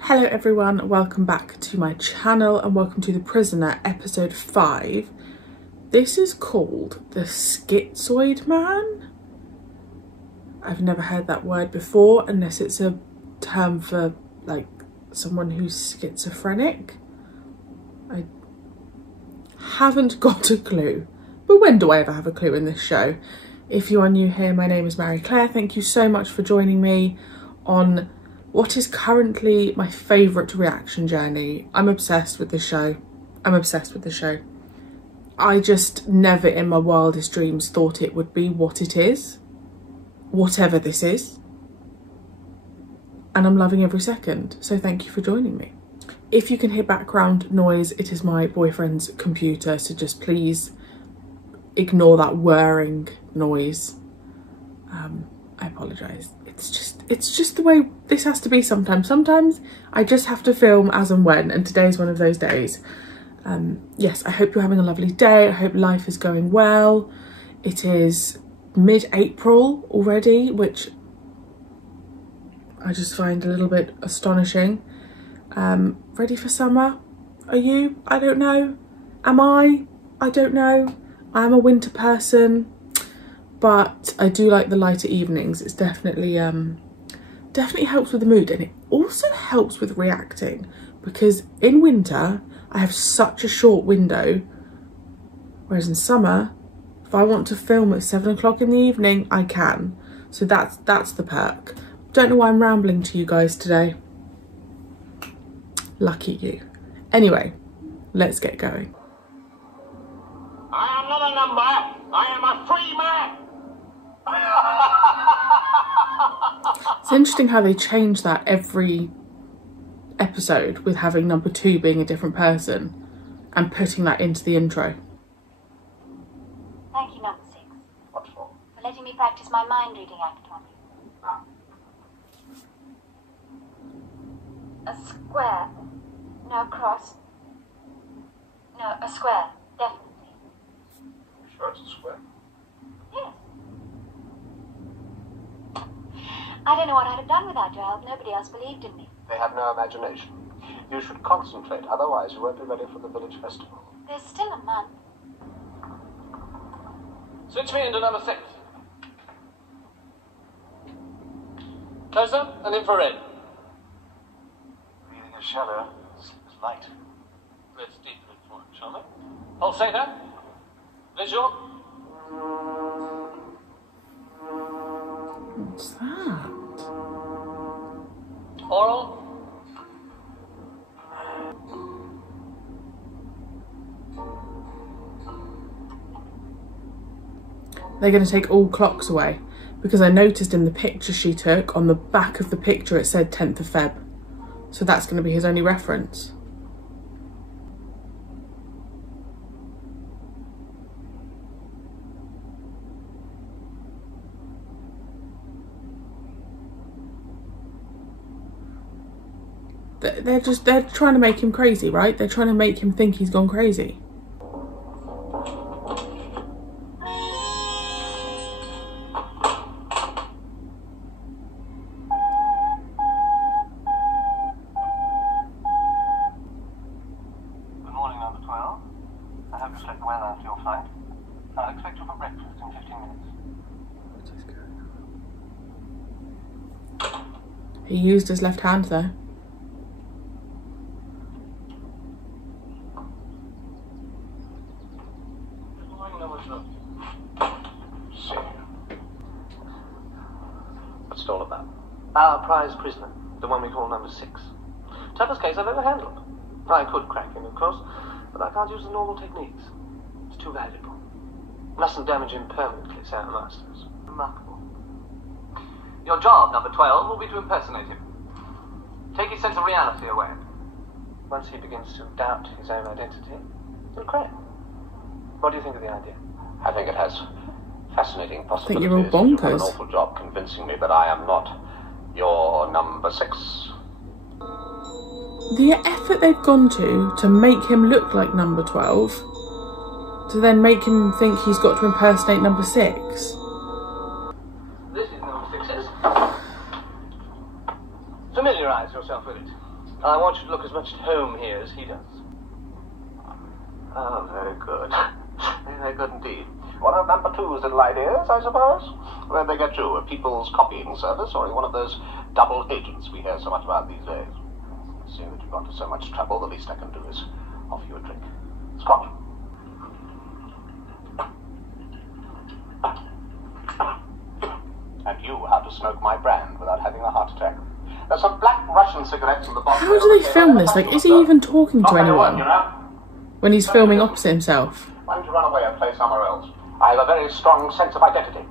Hello everyone, welcome back to my channel and welcome to The Prisoner episode 5. This is called the Schizoid Man. I've never heard that word before unless it's a term for like someone who's schizophrenic. I haven't got a clue, but when do I ever have a clue in this show? If you are new here, my name is Marie-Clare. Thank you so much for joining me on what is currently my favourite reaction journey. I'm obsessed with this show. I just never in my wildest dreams thought it would be what it is, whatever this is. And I'm loving every second, so thank you for joining me. If you can hear background noise, it is my boyfriend's computer, so just please ignore that whirring noise. I apologise. It's just the way this has to be sometimes. Sometimes I just have to film as and when, and today's one of those days. Yes, I hope you're having a lovely day. I hope life is going well. It is mid-April already, which I just find a little bit astonishing. Ready for summer? Are you? I don't know. Am I? I don't know. I'm a winter person, but I do like the lighter evenings. It's definitely helps with the mood, and it also helps with reacting, because in winter I have such a short window, whereas in summer, if I want to film at 7 o'clock in the evening, I can. So that's the perk. Don't know why I'm rambling to you guys today. Lucky you. Anyway, let's get going. I am not a number. I am a free man. It's interesting how they change that every episode, with having number 2 being a different person and putting that into the intro. Thank you, number 6. What for? For letting me practice my mind-reading act on you. A square. No, a cross. No, a square. Definitely. Sure it's a square? Yes. I don't know what I'd have done without your help. Nobody else believed in me. They have no imagination. You should concentrate, otherwise you won't be ready for the village festival. There's still a month. Switch me into number 6. Closer and infrared. Breathing is shallow, sleep is light. Let's deepen it for it, shall we? Pulsator. Visual. What's that? Oral. They're going to take all clocks away, because I noticed in the picture she took, on the back of the picture it said 10th of Feb. So that's going to be his only reference. They're trying to make him crazy, right? They're trying to make him think he's gone crazy. Good morning, number 12. I hope you slept well after your flight. I'll expect you for breakfast in 15 minutes. He used his left hand though. What's it all about? Our prize prisoner, the one we call number 6. Toughest case I've ever handled. I could crack him, of course, but I can't use the normal techniques. It's too valuable. Mustn't damage him permanently, say our masters. Remarkable. Your job, number 12, will be to impersonate him. Take his sense of reality away. Once he begins to doubt his own identity, he'll crack. What do you think of the idea? I think it has fascinating possibilities. you're all but you have bonkers. an awful job convincing me that I am not your number 6. The effort they've gone to make him look like number 12, to then make him think he's got to impersonate number 6. This is number 6's. Familiarise yourself with it. I want you to look as much at home here as he does. Oh, very good. Very good indeed. One of number two's little ideas, I suppose? Where'd they get you? A people's copying service, or one of those double agents we hear so much about these days? Seeing that you've gone to so much trouble, the least I can do is offer you a drink. Scotch. And you how to smoke my brand without having a heart attack. There's some black Russian cigarettes in the bottom. How do they film this? Like, is he even talking to anyone when he's filming opposite himself? Why don't you run away and play somewhere else? I have a very strong sense of identity.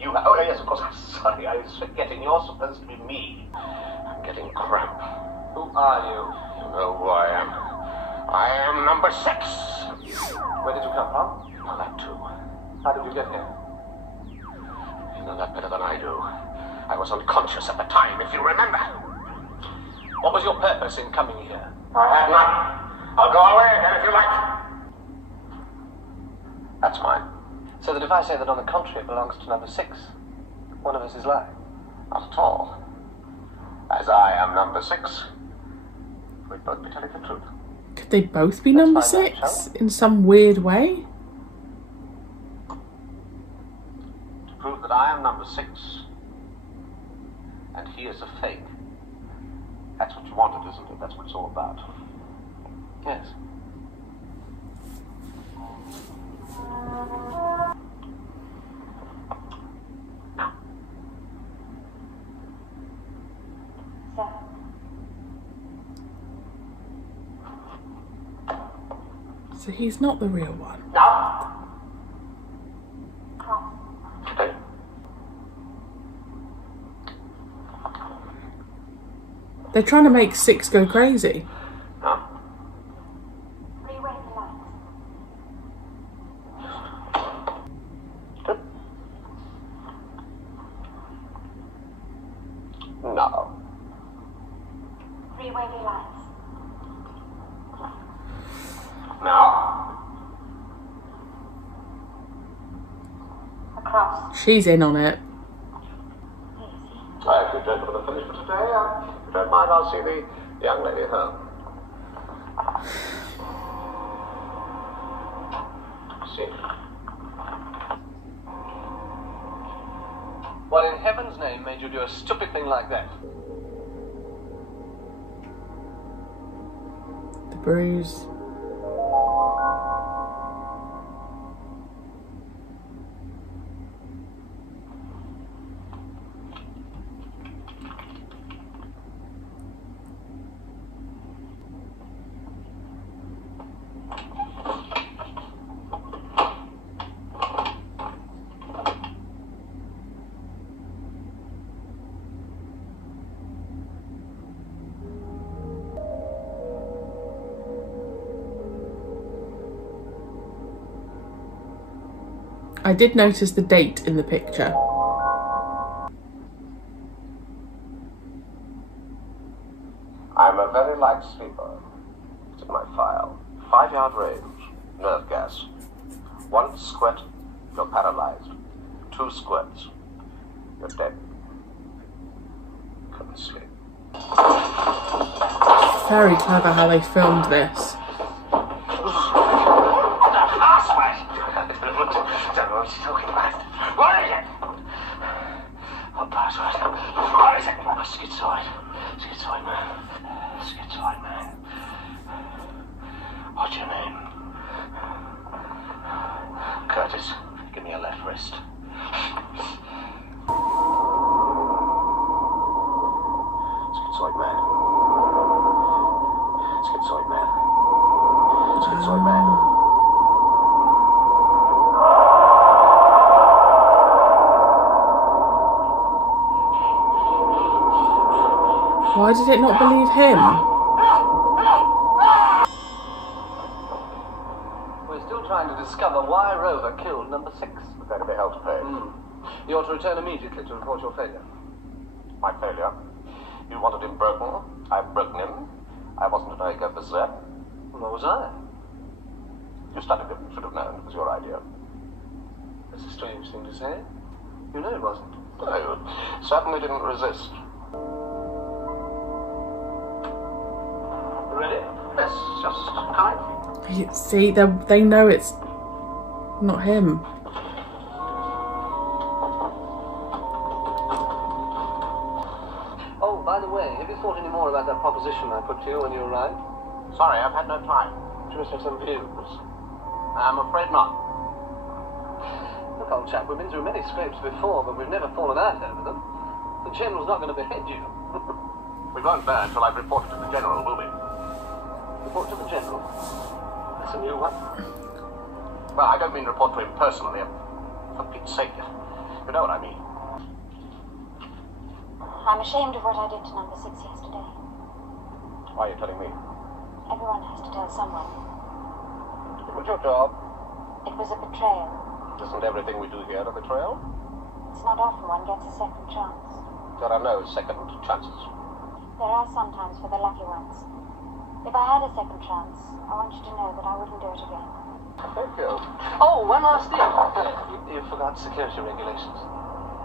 You have... Oh, yes, of course. I'm sorry. I was forgetting. You're supposed to be me. I'm getting cramp. Who are you? You know who I am. I am number 6. Where did you come from? Well, that too. How did you get here? You know that better than I do. I was unconscious at the time, if you remember. What was your purpose in coming here? I have none. I'll go away again if you like. That's mine. So that if I say that on the contrary it belongs to number 6, one of us is lying? Not at all. As I am number 6, we'd both be telling the truth. Could they both be number 6 in some weird way? To prove that I am number 6, and he is a fake. That's what you wanted, isn't it? That's what it's all about. Yes. So he's not the real one. Now. Stay. They're trying to make 6 go crazy. Now. Freeway lights. Good. No. Freeway lights. Now. Across. She's in on it. If you gentlemen are finished for today, if you don't mind, I'll see the young lady home. See. What in heaven's name made you do a stupid thing like that? The bruise. I did notice the date in the picture. I'm a very light sleeper. It's in my file. 5-yard range. Nerve gas. 1 squirt, you're paralyzed. 2 squirts, you're dead. Couldn't sleep. Very clever how they filmed this. Don't know what you're talking about. What is it? What password? What is it? Schizoid. Schizoid man. Schizoid man. What's your name? Curtis, give me a left wrist. Schizoid man. Schizoid man. Schizoid man. Why did it not believe him? We're still trying to discover why Rover killed number 6. Prepare to be held to pay. You ought to return immediately to report your failure. My failure. You wanted him broken. I've broken him. I wasn't an Eiger berserk. Nor was I. You studied him. Should have known. It was your idea. That's a strange thing to say. You know it wasn't. No, you certainly didn't resist. Yes, just kind. See, they know it's not him. Oh, by the way, have you thought any more about that proposition I put to you when you arrived? Sorry, I've had no time. You must have some views. I'm afraid not. Look, old chap, we've been through many scrapes before, but we've never fallen out over them. The General's not going to behead you. We won't bear until I've reported to the General, will we? Report to the General. That's a new one. Well, I don't mean report to him personally. For Pete's sake. You know what I mean. I'm ashamed of what I did to number 6 yesterday. Why are you telling me? Everyone has to tell someone. It was your job. It was a betrayal. Isn't everything we do here a betrayal? It's not often one gets a second chance. There are no second chances. There are sometimes for the lucky ones. If I had a second chance, I want you to know that I wouldn't do it again. Thank you. Oh, one last thing. You forgot security regulations.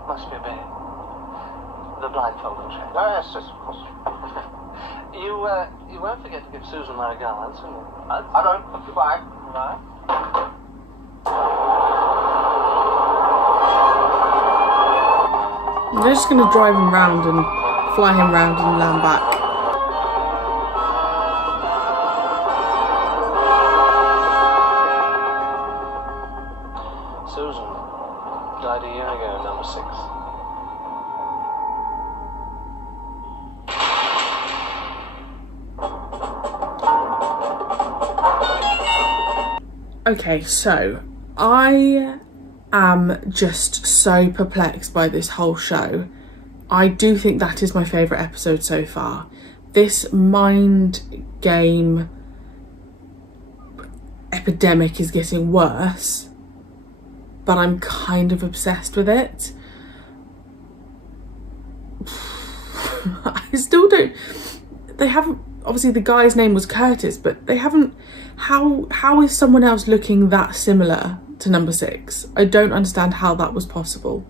Must be obeyed. The blindfold and check. Yes, yes, of course. You won't forget to give Susan my regards, will you? I don't. Goodbye. Right. They're just going to drive him round and fly him round and land back. Susan died a year ago, number 6. Okay, so I am just so perplexed by this whole show. I do think that is my favourite episode so far. This mind game epidemic is getting worse, but I'm kind of obsessed with it. I still don't... They haven't... Obviously the guy's name was Curtis, but they haven't... How is someone else looking that similar to number 6? I don't understand how that was possible.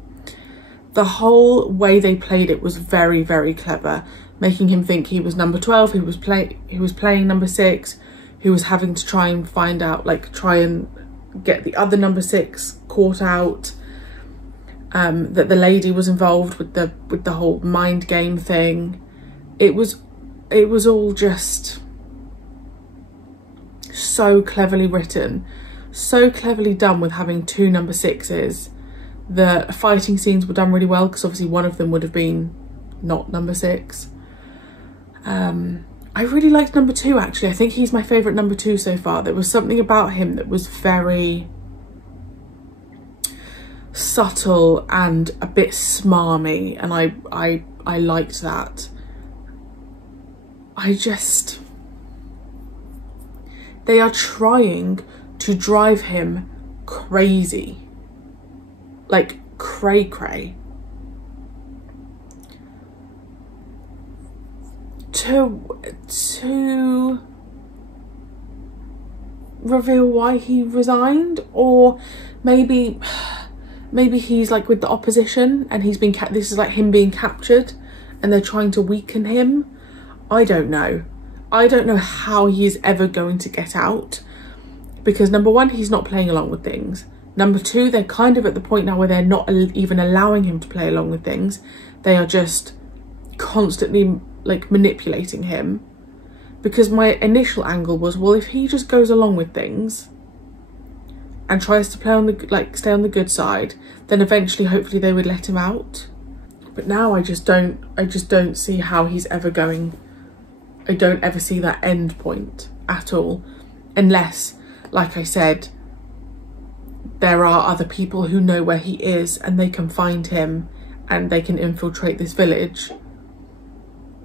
The whole way they played it was very, very clever, making him think he was number 12, who was playing number 6, who was having to try and find out, like, try and get the other number 6 caught out. That the lady was involved with the whole mind game thing. It was all just so cleverly written, so cleverly done with having 2 number 6s. The fighting scenes were done really well because obviously one of them would have been not number 6. I really liked number 2 actually. I think he's my favourite number 2 so far. There was something about him that was very subtle and a bit smarmy, and I liked that. They are trying to drive him crazy, like cray-cray, to reveal why he resigned, or maybe he's like with the opposition and he's been this is like him being captured and they're trying to weaken him. I don't know. I don't know how he's ever going to get out, because number 1, he's not playing along with things. Number 2, they're kind of at the point now where they're not even allowing him to play along with things. They are just constantly like manipulating him, because my initial angle was, well, if he just goes along with things and tries to play on the stay on the good side, then eventually hopefully they would let him out. But now I just don't see how he's ever going. I don't ever see that end point at all, unless, like I said, there are other people who know where he is and they can find him and they can infiltrate this village,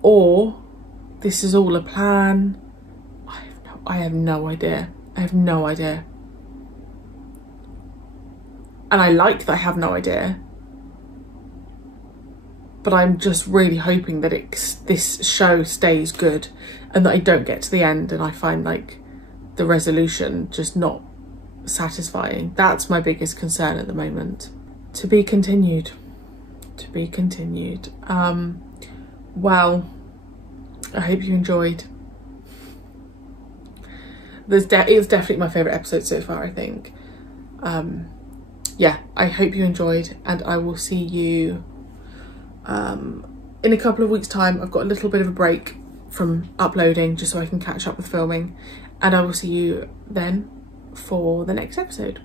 or this is all a plan. I have no idea. I have no idea. And I like that I have no idea, but I'm just really hoping that this show stays good and that I don't get to the end and I find like the resolution just not satisfying. That's my biggest concern at the moment. To be continued. To be continued. Well, I hope you enjoyed. it was definitely my favourite episode so far, I think. Yeah, I hope you enjoyed, and I will see you in a couple of weeks' time. I've got a little bit of a break from uploading just so I can catch up with filming, and I will see you then for the next episode.